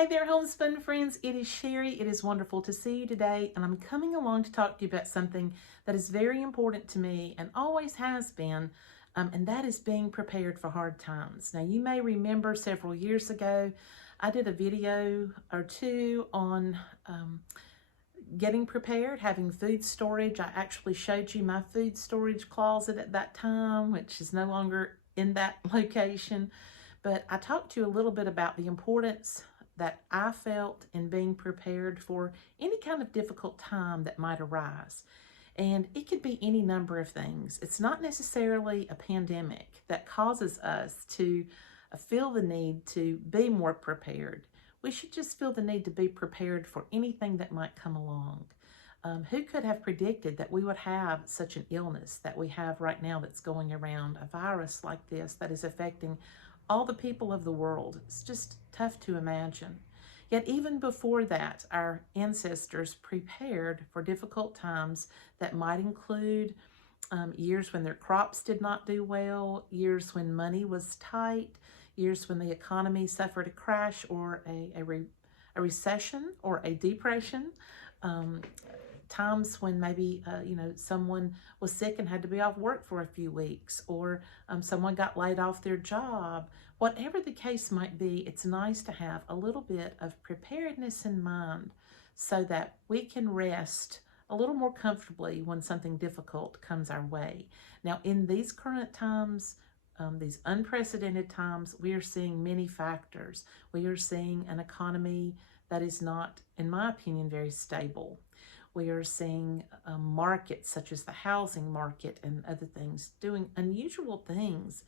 Hi there, homespun friends. It is Sherry. It is wonderful to see you today, and I'm coming along to talk to you about something that is very important to me and always has been, and that is being prepared for hard times. Now, you may remember several years ago, I did a video or two on getting prepared, having food storage. I actually showed you my food storage closet at that time, which is no longer in that location. But I talked to you a little bit about the importance that I felt in being prepared for any kind of difficult time that might arise. And it could be any number of things. It's not necessarily a pandemic that causes us to feel the need to be more prepared. We should just feel the need to be prepared for anything that might come along. Who could have predicted that we would have such an illness that we have right now that's going around, a virus like this that is affecting all the people of the world? It's just tough to imagine. Yet even before that, our ancestors prepared for difficult times that might include years when their crops did not do well, years when money was tight, years when the economy suffered a crash or a recession or a depression, times when maybe someone was sick and had to be off work for a few weeks, or someone got laid off their job. Whatever the case might be, it's nice to have a little bit of preparedness in mind so that we can rest a little more comfortably when something difficult comes our way. Now, in these current times, these unprecedented times, we are seeing many factors. We are seeing an economy that is not, in my opinion, very stable. We are seeing markets such as the housing market and other things doing unusual things,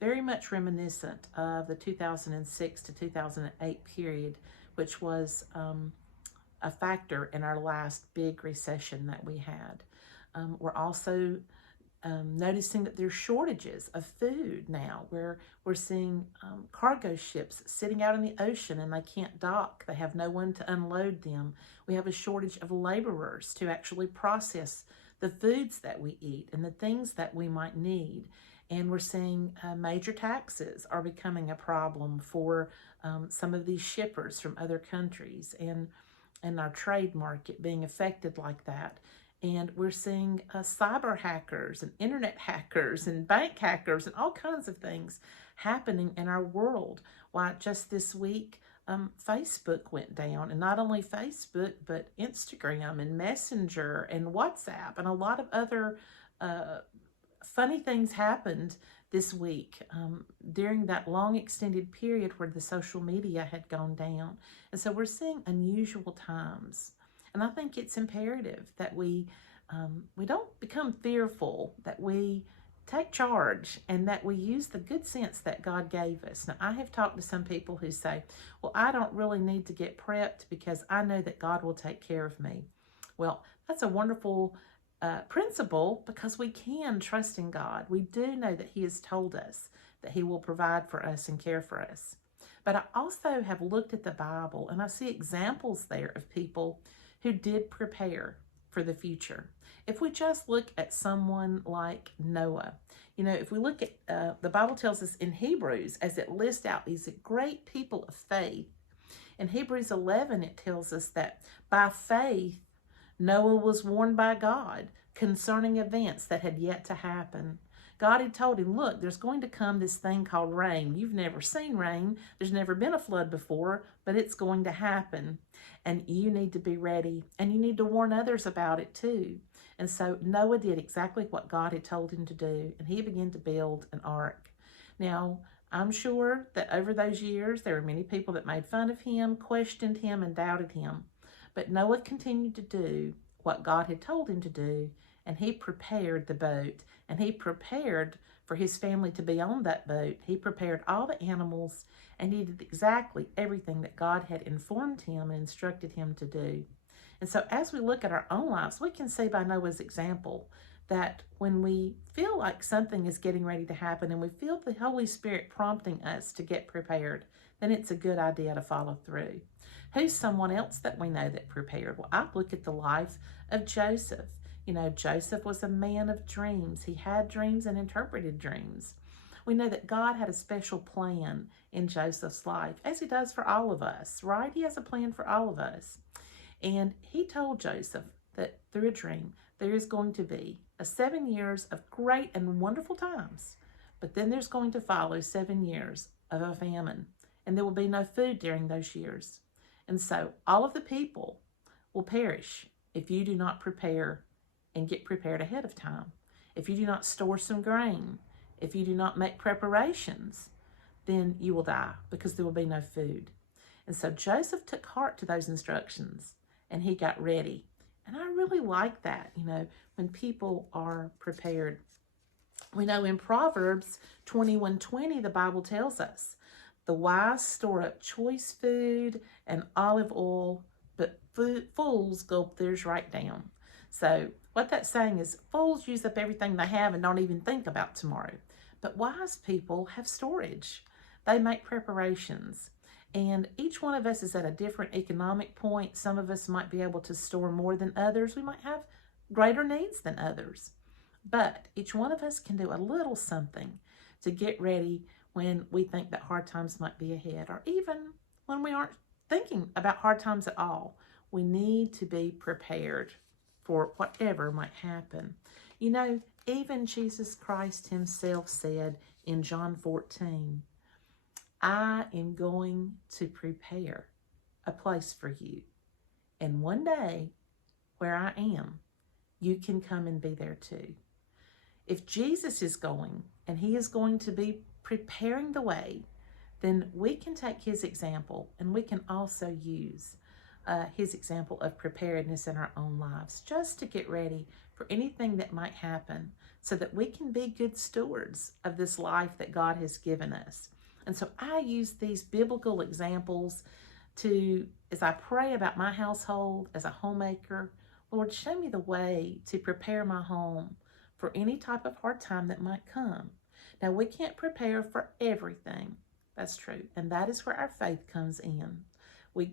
very much reminiscent of the 2006 to 2008 period, which was a factor in our last big recession that we had. We're also noticing that there's shortages of food now, where we're seeing cargo ships sitting out in the ocean and they can't dock. They have no one to unload them. We have a shortage of laborers to actually process the foods that we eat and the things that we might need. And we're seeing major taxes are becoming a problem for some of these shippers from other countries, and our trade market being affected like that. And we're seeing cyber hackers and internet hackers and bank hackers and all kinds of things happening in our world. Why, just this week, Facebook went down, and not only Facebook, but Instagram and Messenger and WhatsApp and a lot of other funny things happened this week during that long extended period where the social media had gone down. And so we're seeing unusual times. And I think it's imperative that we don't become fearful, that we take charge, and that we use the good sense that God gave us. Now, I have talked to some people who say, well, I don't really need to get prepped because I know that God will take care of me. Well, that's a wonderful principle, because we can trust in God. We do know that He has told us that He will provide for us and care for us. But I also have looked at the Bible, and I see examples there of people who did prepare for the future. If we just look at someone like Noah, if we look at, the Bible tells us in Hebrews, as it lists out these great people of faith, in Hebrews 11, it tells us that by faith, Noah was warned by God concerning events that had yet to happen. God had told him, look, there's going to come this thing called rain. You've never seen rain. There's never been a flood before, but it's going to happen. And you need to be ready. And you need to warn others about it too. And so Noah did exactly what God had told him to do. And he began to build an ark. Now, I'm sure that over those years, there were many people that made fun of him, questioned him, and doubted him. But Noah continued to do what God had told him to do, and he prepared the boat, and he prepared for his family to be on that boat. He prepared all the animals, and he did exactly everything that God had informed him and instructed him to do. And so as we look at our own lives, we can see by Noah's example that when we feel like something is getting ready to happen and we feel the Holy Spirit prompting us to get prepared, then it's a good idea to follow through. Who's someone else that we know that prepared? Well, I look at the life of Joseph. Joseph was a man of dreams. He had dreams and interpreted dreams. We know that God had a special plan in Joseph's life, as he does for all of us, right? He has a plan for all of us. And he told Joseph that through a dream, there is going to be 7 years of great and wonderful times, but then there's going to follow 7 years of a famine, and there will be no food during those years. And so all of the people will perish if you do not prepare and get prepared ahead of time. If you do not store some grain, if you do not make preparations, then you will die because there will be no food. And so Joseph took heart to those instructions and he got ready. And I really like that, when people are prepared. We know in Proverbs 21:20, the Bible tells us, the wise store up choice food and olive oil, but fools gulp theirs right down. So what that's saying is fools use up everything they have and don't even think about tomorrow. But wise people have storage. They make preparations. And each one of us is at a different economic point. Some of us might be able to store more than others. We might have greater needs than others. But each one of us can do a little something to get ready when we think that hard times might be ahead, or even when we aren't thinking about hard times at all. We need to be prepared for whatever might happen. Even Jesus Christ himself said in John 14, I am going to prepare a place for you. And one day, where I am, you can come and be there too. If Jesus is going, and he is going to be preparing the way, then we can take his example, and we can also use his example of preparedness in our own lives, just to get ready for anything that might happen, so that we can be good stewards of this life that God has given us. And so I use these biblical examples as I pray about my household as a homemaker, Lord, show me the way to prepare my home for any type of hard time that might come. Now, we can't prepare for everything. That's true. And that is where our faith comes in.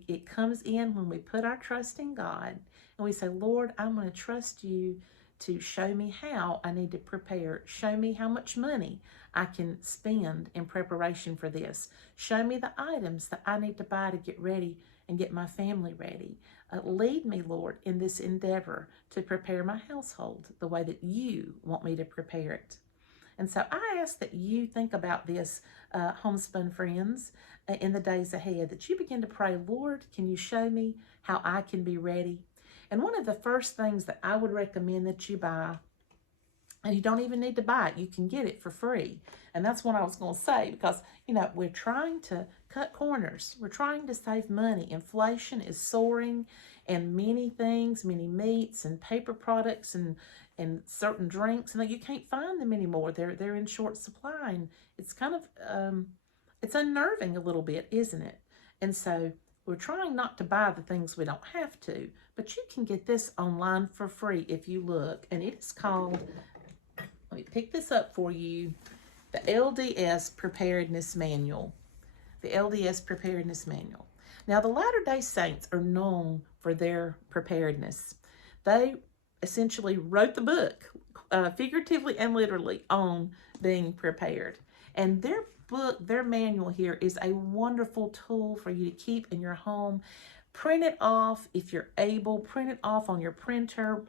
It comes in when we put our trust in God and we say, Lord, I'm going to trust you to show me how I need to prepare. Show me how much money I can spend in preparation for this. Show me the items that I need to buy to get ready and get my family ready. Lead me, Lord, in this endeavor to prepare my household the way that you want me to prepare it. And so I ask that you think about this, homespun friends, in the days ahead, that you begin to pray, Lord, can you show me how I can be ready? And one of the first things that I would recommend that you buy, and you don't even need to buy it, you can get it for free. And that's what I was going to say, because, we're trying to cut corners. We're trying to save money. Inflation is soaring, and many things, many meats and paper products and certain drinks, and you can't find them anymore. They're in short supply, and it's kind of, it's unnerving a little bit, isn't it? And so we're trying not to buy the things we don't have to, but you can get this online for free if you look, and it is called, let me pick this up for you, the LDS Preparedness Manual. The LDS Preparedness Manual. Now, the Latter-day Saints are known for their preparedness. They essentially wrote the book, figuratively and literally, on being prepared. And their book, their manual here, is a wonderful tool for you to keep in your home. Print it off if you're able. Print it off on your printer.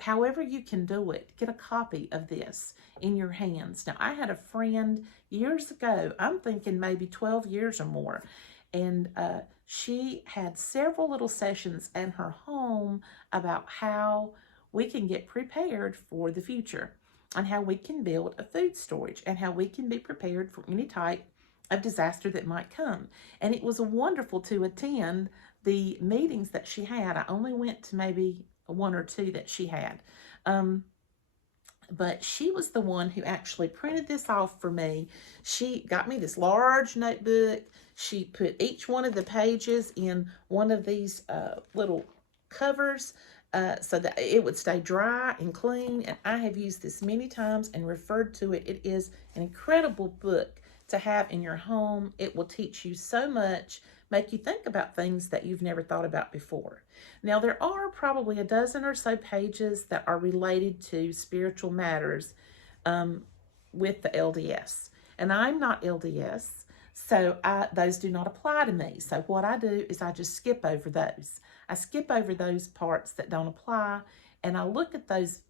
However you can do it, get a copy of this in your hands. Now, I had a friend years ago, I'm thinking maybe 12 years or more, and she had several little sessions in her home about how we can get prepared for the future, and how we can build a food storage, and how we can be prepared for any type of disaster that might come. And it was wonderful to attend the meetings that she had. I only went to maybe one or two that she had. But she was the one who actually printed this off for me. She got me this large notebook. She put each one of the pages in one of these little covers so that it would stay dry and clean. And I have used this many times and referred to it. It is an incredible book to have in your home. It will teach you so much, make you think about things that you've never thought about before. Now, there are probably a dozen or so pages that are related to spiritual matters. with the LDS. And I'm not LDS, so those do not apply to me. So what I do is I just skip over those. I skip over those parts that don't apply, and I look at those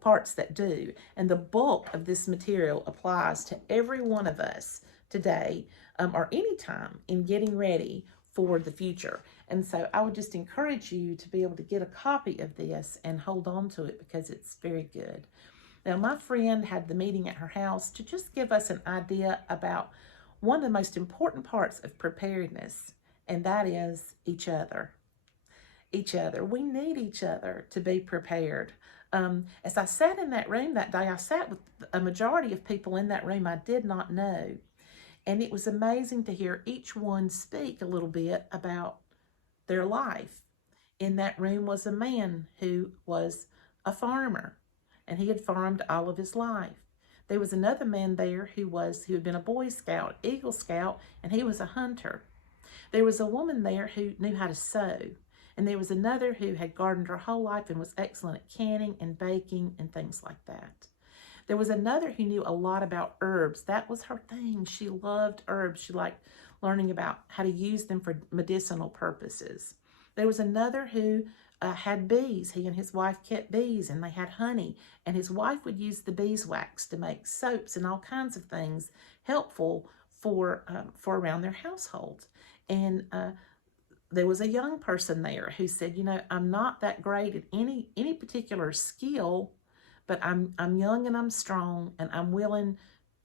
parts that do. And the bulk of this material applies to every one of us today, or anytime in getting ready for the future. And so I would just encourage you to be able to get a copy of this and hold on to it, because it's very good. Now, my friend had the meeting at her house to just give us an idea about one of the most important parts of preparedness, and that is each other. Each other. We need each other to be prepared. As I sat in that room that day, I sat with a majority of people in that room I did not know. And it was amazing to hear each one speak a little bit about their life. In that room was a man who was a farmer, and he had farmed all of his life. There was another man there who had been a Boy Scout, Eagle Scout, and he was a hunter. There was a woman there who knew how to sew, and there was another who had gardened her whole life and was excellent at canning and baking and things like that. There was another who knew a lot about herbs. That was her thing. She loved herbs. She liked learning about how to use them for medicinal purposes. There was another who had bees. He and his wife kept bees, and they had honey. And his wife would use the beeswax to make soaps and all kinds of things helpful for around their household. And there was a young person there who said, I'm not that great at any particular skill, but I'm young and I'm strong, and I'm willing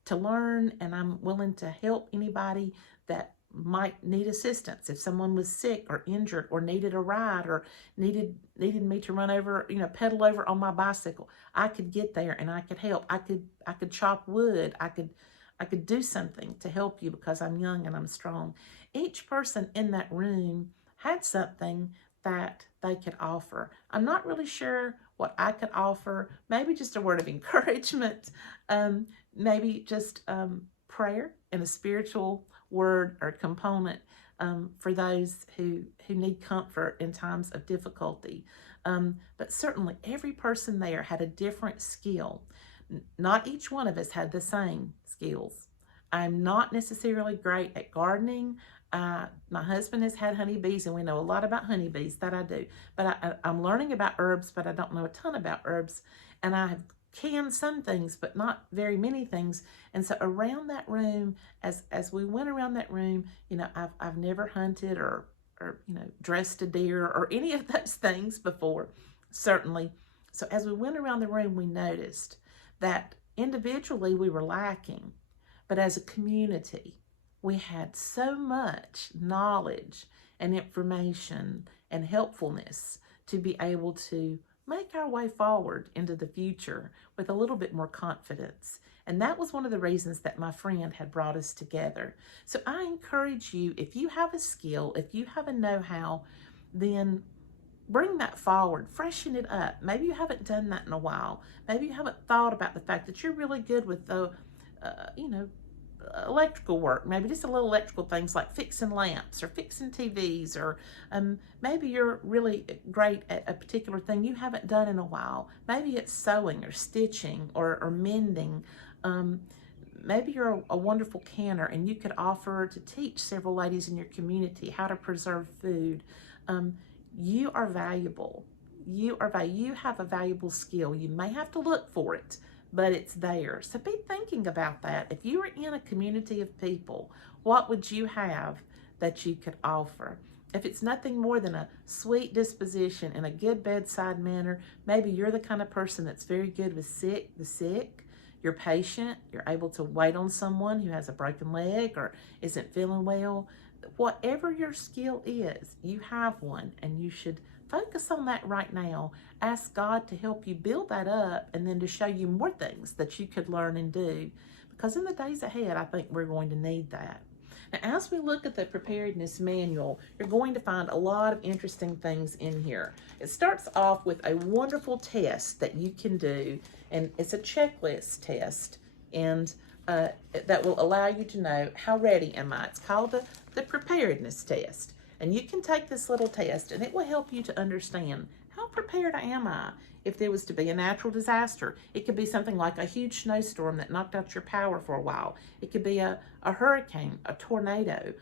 to learn, and I'm willing to help anybody that might need assistance. If someone was sick or injured or needed a ride or needed me to run over, pedal over on my bicycle, I could get there and I could help. I could chop wood. I could do something to help you because I'm young and I'm strong. Each person in that room had something that they could offer. I'm not really sure what I could offer. Maybe just a word of encouragement, maybe just prayer and a spiritual word or component for those who need comfort in times of difficulty. But certainly every person there had a different skill. Not each one of us had the same skills. I'm not necessarily great at gardening. My husband has had honeybees, and we know a lot about honeybees. That I do. But I'm learning about herbs, but I don't know a ton about herbs. And I have canned some things, but not very many things. And so around that room, as we went around that room, I've never hunted or dressed a deer or any of those things before, certainly. So as we went around the room, we noticed that individually we were lacking, but as a community, we had so much knowledge and information and helpfulness to be able to make our way forward into the future with a little bit more confidence. And that was one of the reasons that my friend had brought us together. So I encourage you, if you have a skill, if you have a know-how, then bring that forward, freshen it up. Maybe you haven't done that in a while. Maybe you haven't thought about the fact that you're really good with the, electrical work, maybe just a little electrical things like fixing lamps or fixing TVs, or maybe you're really great at a particular thing you haven't done in a while. Maybe it's sewing or stitching or mending. Maybe you're a wonderful canner and you could offer to teach several ladies in your community how to preserve food. You are valuable. You have a valuable skill. You may have to look for it, but it's there. So be thinking about that. If you were in a community of people, what would you have that you could offer? If it's nothing more than a sweet disposition and a good bedside manner, maybe you're the kind of person that's very good with the sick, you're patient, you're able to wait on someone who has a broken leg or isn't feeling well. Whatever your skill is, you have one, and you should focus on that right now. Ask God to help you build that up, and then to show you more things that you could learn and do. Because in the days ahead, I think we're going to need that. Now, as we look at the preparedness manual, you're going to find a lot of interesting things in here. It starts off with a wonderful test that you can do, and it's a checklist test, and that will allow you to know how ready am I. It's called the Preparedness Test. And you can take this little test, and it will help you to understand how prepared am I if there was to be a natural disaster? It could be something like a huge snowstorm that knocked out your power for a while. It could be a hurricane, a tornado,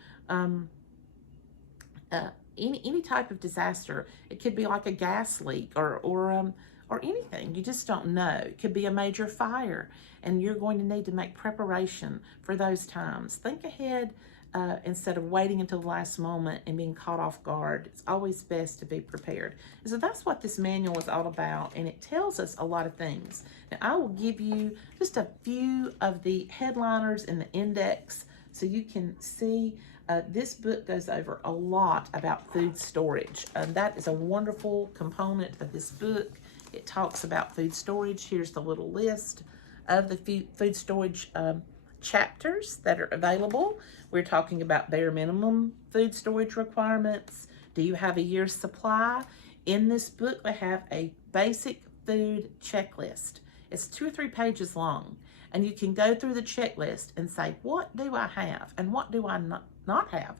any type of disaster. It could be like a gas leak or anything. You just don't know. It could be a major fire, and you're going to need to make preparation for those times. Think ahead instead of waiting until the last moment and being caught off guard. It's always best to be prepared. And so that's what this manual is all about, and it tells us a lot of things. Now, I will give you just a few of the headliners in the index so you can see. This book goes over a lot about food storage. That is a wonderful component of this book. It talks about food storage. Here's the little list of the food storage chapters that are available. We're talking about bare minimum food storage requirements. Do you have a year's supply? In this book, they have a basic food checklist. It's 2 or 3 pages long, and you can go through the checklist and say, what do I have and what do I not have?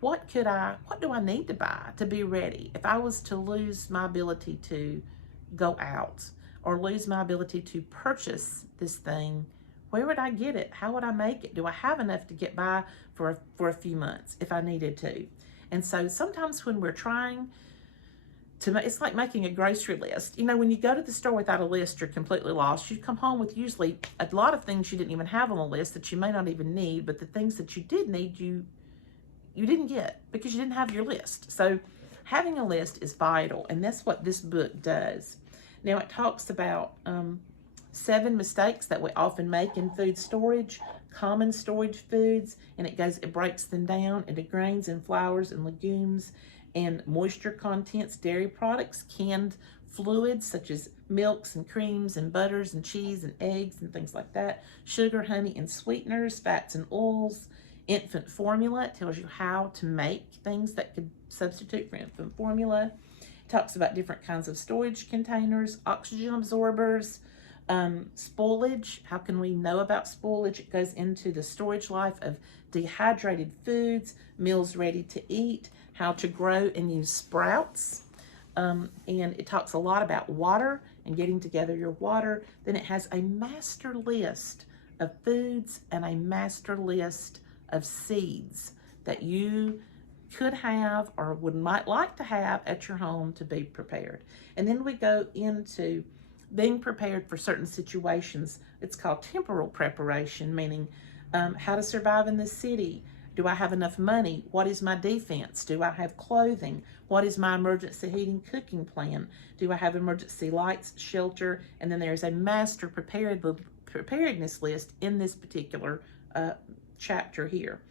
What do I need to buy to be ready? If I was to lose my ability to go out or lose my ability to purchase this thing, where would I get it? How would I make it? Do I have enough to get by for a few months if I needed to? And so sometimes when we're trying to, it's like making a grocery list. You know, when you go to the store without a list, you're completely lost. You come home with usually a lot of things you didn't even have on the list that you may not even need, but the things that you did need, you didn't get because you didn't have your list. So having a list is vital, and that's what this book does. Now, it talks about 7 mistakes that we often make in food storage, common storage foods, and it breaks them down into grains and flours and legumes and moisture contents, dairy products, canned fluids such as milks and creams and butters and cheese and eggs and things like that, sugar, honey, and sweeteners, fats and oils, infant formula. It tells you how to make things that could substitute for infant formula. It talks about different kinds of storage containers, oxygen absorbers, spoilage. How can we know about spoilage? It goes into the storage life of dehydrated foods, meals ready to eat, how to grow and use sprouts. And it talks a lot about water and getting together your water. Then it has a master list of foods and a master list of seeds that you could have or might like to have at your home to be prepared. And then we go into being prepared for certain situations. It's called temporal preparation, meaning how to survive in the city. Do I have enough money? What is my defense? Do I have clothing? What is my emergency heating cooking plan? Do I have emergency lights, shelter? And then there's a master preparedness list in this particular chapter here.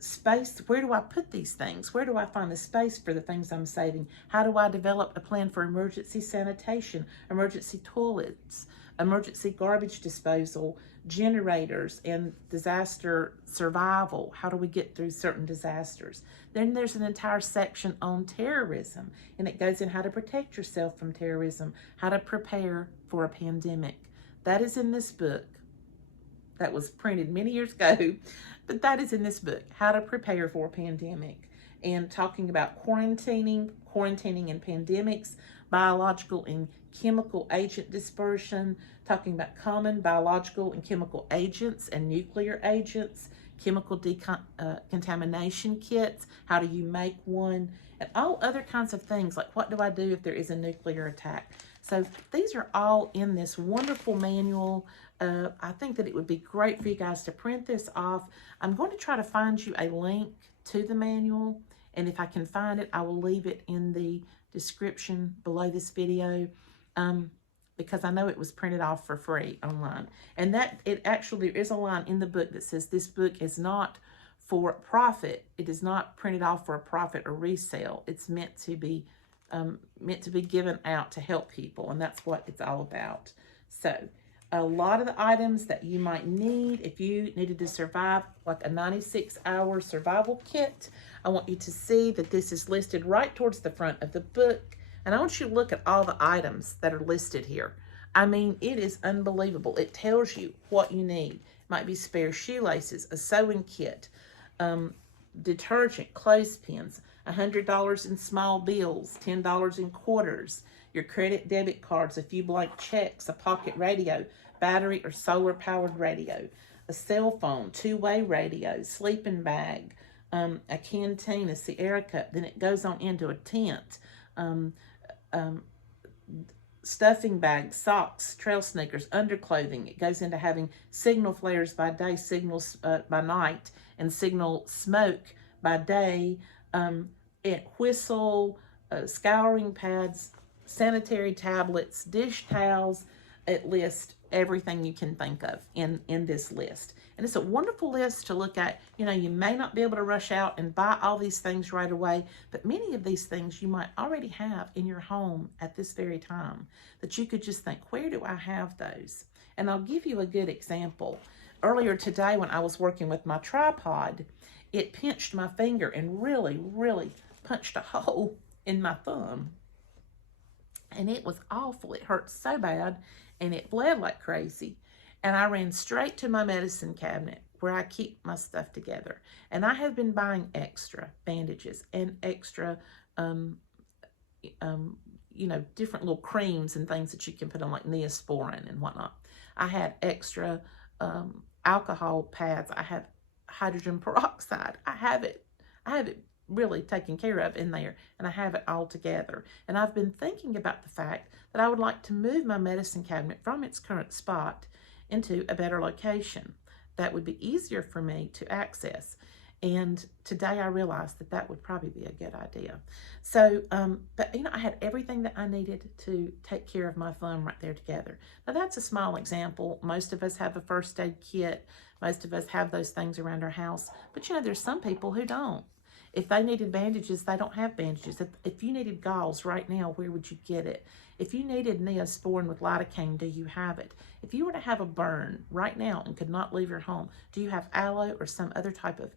Space, where do I put these things? Where do I find the space for the things I'm saving? How do I develop a plan for emergency sanitation, emergency toilets, emergency garbage disposal, generators, and disaster survival? How do we get through certain disasters? Then there's an entire section on terrorism, and it goes in how to protect yourself from terrorism, how to prepare for a pandemic. That is in this book. That was printed many years ago, but that is in this book, How to Prepare for a Pandemic, and talking about quarantining and pandemics, biological and chemical agent dispersion, talking about common biological and chemical agents and nuclear agents, chemical contamination kits, how do you make one, and all other kinds of things, like what do I do if there is a nuclear attack. So these are all in this wonderful manual. I think that it would be great for you guys to print this off. I'm going to try to find you a link to the manual, and if I can find it, I will leave it in the description below this video, because I know it was printed off for free online. And that there is a line in the book that says this book is not for profit. It is not printed off for a profit or resale. It's meant to be given out to help people, and that's what it's all about. So a lot of the items that you might need if you needed to survive, like a 96-hour survival kit, I want you to see that this is listed right towards the front of the book, and I want you to look at all the items that are listed here. I mean, it is unbelievable. It tells you what you need. It might be spare shoelaces, a sewing kit, detergent, clothespins, $100 in small bills, $10 in quarters, your credit debit cards, a few blank checks, a pocket radio, battery or solar powered radio, a cell phone, two-way radio, sleeping bag, a canteen, a Sierra cup. Then it goes on into a tent, um, stuffing bags, socks, trail sneakers, underclothing. It goes into having signal flares by day, signals by night, and signal smoke by day. Whistle, scouring pads, sanitary tablets, dish towels. It lists everything you can think of in this list. And it's a wonderful list to look at. You know, you may not be able to rush out and buy all these things right away, but many of these things you might already have in your home at this very time that you could just think, where do I have those? And I'll give you a good example. Earlier today when I was working with my tripod, it pinched my finger and really, really punched a hole in my thumb. And it was awful. It hurt so bad, and it bled like crazy. And I ran straight to my medicine cabinet where I keep my stuff together. And I have been buying extra bandages and extra, different little creams and things that you can put on, like Neosporin and whatnot. I had extra alcohol pads. I have hydrogen peroxide. I have it really taken care of in there, and I have it all together. And I've been thinking about the fact that I would like to move my medicine cabinet from its current spot into a better location that would be easier for me to access. And today I realized that that would probably be a good idea. So, but I had everything that I needed to take care of my thumb right there together. Now that's a small example. Most of us have a first aid kit. Most of us have those things around our house. But there's some people who don't. If they needed bandages, they don't have bandages. If you needed gauze right now, where would you get it? If you needed Neosporin with lidocaine, do you have it? If you were to have a burn right now and could not leave your home, do you have aloe or some other type of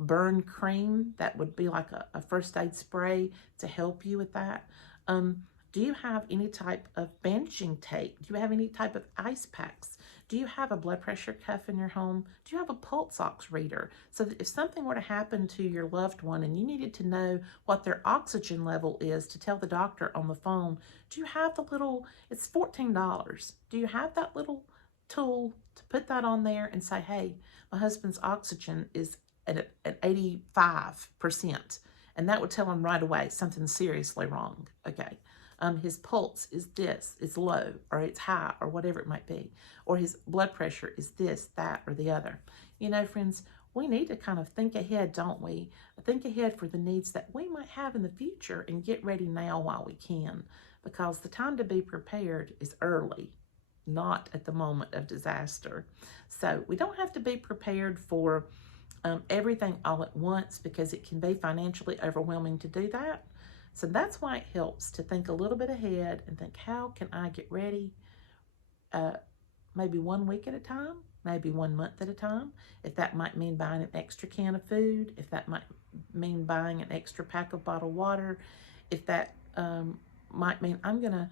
burn cream that would be like a first aid spray to help you with that? Do you have any type of bandaging tape? Do you have any type of ice packs? Do you have a blood pressure cuff in your home? Do you have a pulse ox reader? So that if something were to happen to your loved one and you needed to know what their oxygen level is to tell the doctor on the phone, do you have the little, it's $14. Do you have that little tool to put that on there and say, hey, my husband's oxygen is at 85%. And that would tell him right away something's seriously wrong. Okay. His pulse is this, it's low, or it's high, or whatever it might be. Or his blood pressure is this, that, or the other. Friends, we need to kind of think ahead, don't we? Think ahead for the needs that we might have in the future and get ready now while we can. Because the time to be prepared is early, not at the moment of disaster. So we don't have to be prepared for everything all at once, because it can be financially overwhelming to do that. So that's why it helps to think a little bit ahead and think, how can I get ready? Maybe 1 week at a time, maybe 1 month at a time. If that might mean buying an extra can of food, if that might mean buying an extra pack of bottled water, if that might mean I'm gonna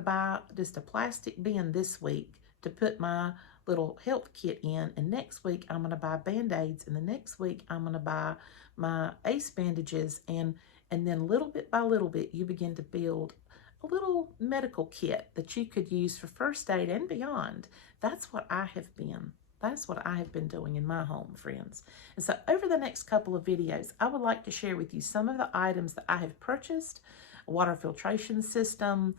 buy just a plastic bin this week to put my little health kit in, and next week I'm gonna buy Band-Aids, and the next week I'm gonna buy my ACE bandages, and then little bit by little bit, you begin to build a little medical kit that you could use for first aid and beyond. That's what I have been. That's what I have been doing in my home, friends. And so over the next couple of videos, I would like to share with you some of the items that I have purchased, a water filtration system,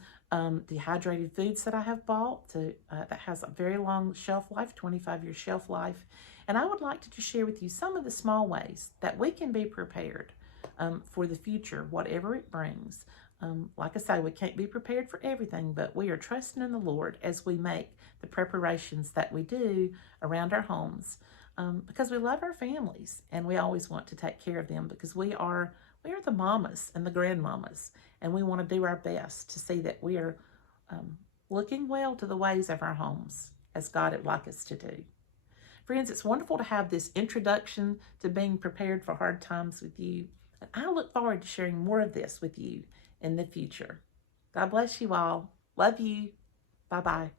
dehydrated foods that I have bought that has a very long shelf life, 25-year shelf life. And I would like to just share with you some of the small ways that we can be prepared for the future, whatever it brings. Like I say, we can't be prepared for everything, but we are trusting in the Lord as we make the preparations that we do around our homes, because we love our families and we always want to take care of them, because we are the mamas and the grandmamas, and we want to do our best to see that we are looking well to the ways of our homes as God would like us to do. Friends, it's wonderful to have this introduction to being prepared for hard times with you. And I look forward to sharing more of this with you in the future. God bless you all. Love you. Bye-bye.